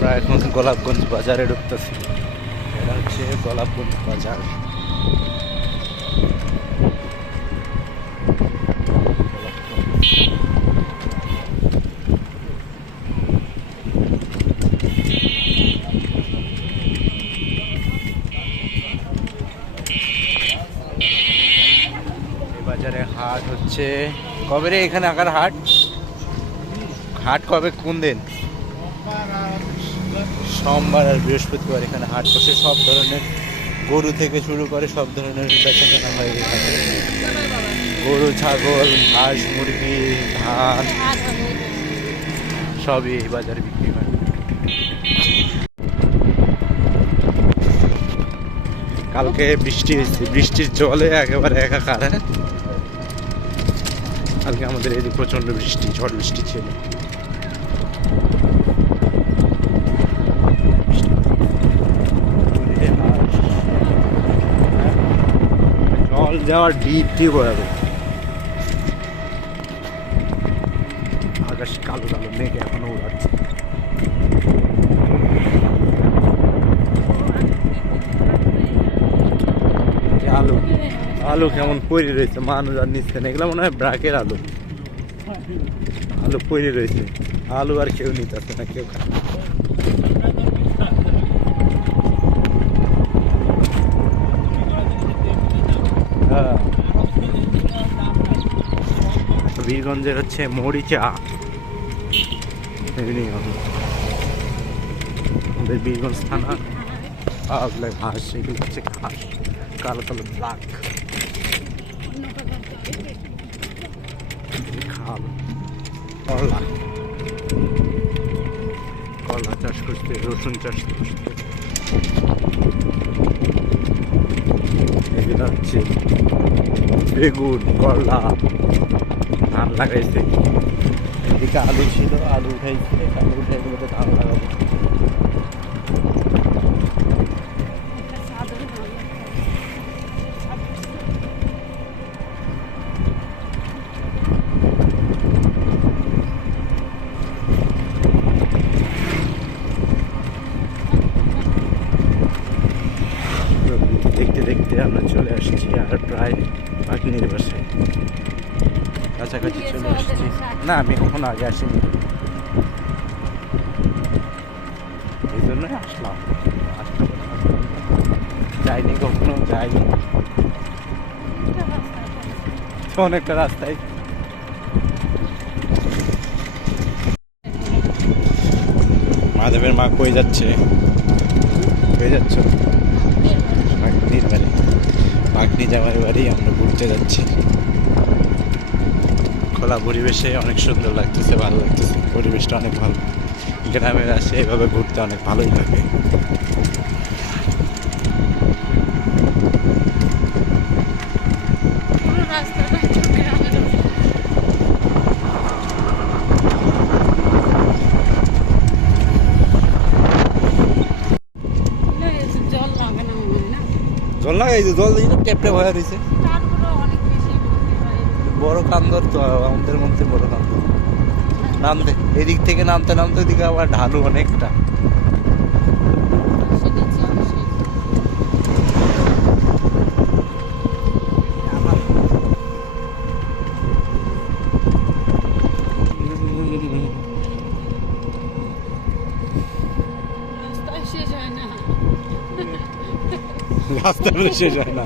আমরা এখন গোলাপগঞ্জ বাজারে ঢুকতেছি। এটা হচ্ছে গোলাপগঞ্জ বাজার। বাজারে হাট হচ্ছে কবে রে? এখানে আকার হাট হাট কবে, কোন দিন? সোমবার আর বৃহস্পতিবার এখানে হাট বসে। সব ধরনের গরু থেকে শুরু করে সব ধরনের বেচা কেনা হয় এখানে। গরু, ছাগল, হাঁস, মুরগি, ধান সবই এই বাজারে বিক্রি হয়। কালকে বৃষ্টি হয়েছে, বৃষ্টির জলে একেবারে একাকার। হ্যাঁ, কালকে আমাদের এদিকে প্রচন্ড বৃষ্টি, ঝড় বৃষ্টি ছিল। জল যাওয়ার ডিপ ডিপ হয়ে যাবে। আকাশ কালো কালো মেঘ এখনো উড়াচ্ছে। আলু আলু কেমন পড়ে রয়েছে, মানুষ আর নিচ্ছে না। এগুলো মনে হয় ব্রাকের আলু। আলু পড়ে রয়েছে, আলু আর কেউ নিতেছে না, কেউ খায়। হ্যাঁ, বীরগঞ্জের হচ্ছে মরিচা। আমাদের বীরগঞ্জ থানা ঘাস, এগুলো হচ্ছে ঘাস, কালো কালো ব্ল্যাক। খাল, করলা, করলা চাষ করছে, রসুন চাষ করছে। এগুলো হচ্ছে বেগুন, করলা, ধান লাগাইছে। এদিকে আলু ছিল, আলু উঠাইছে, আলু উঠে এগুলোতে ধান লাগাবো। দেখতে দেখতে আমরা চলে আসছি আর প্রায় পাখির বাসায় কাছাকাছি চলে আসছি। না, আমি কখনো আগে আসিনি, এই জন্যই আসলাম। যাইনি কখনো, যাইনি অনেকটা রাস্তায়। মাধবের মা কই যাচ্ছে? কই যাচ্ছ? পাগনির বাড়ি, পাগনি যাওয়ার বাড়ি আমরা ঘুরতে যাচ্ছি। খোলা পরিবেশে অনেক সুন্দর লাগতেছে, ভালো লাগতেছে, পরিবেশটা অনেক ভালো। গ্রামের আসে এভাবে ঘুরতে অনেক ভালোই লাগে। জল লাগাই, জল দিয়ে ট্যাপ ট্যাপ হয়ে রয়েছে। বড় কান্দর তো আমাদের মধ্যে, বড় কান্দর নামতে, এদিক থেকে নামতে নামতে ওদিকে আবার ঢালু অনেকটা। রাস্তা শেষ হয় না।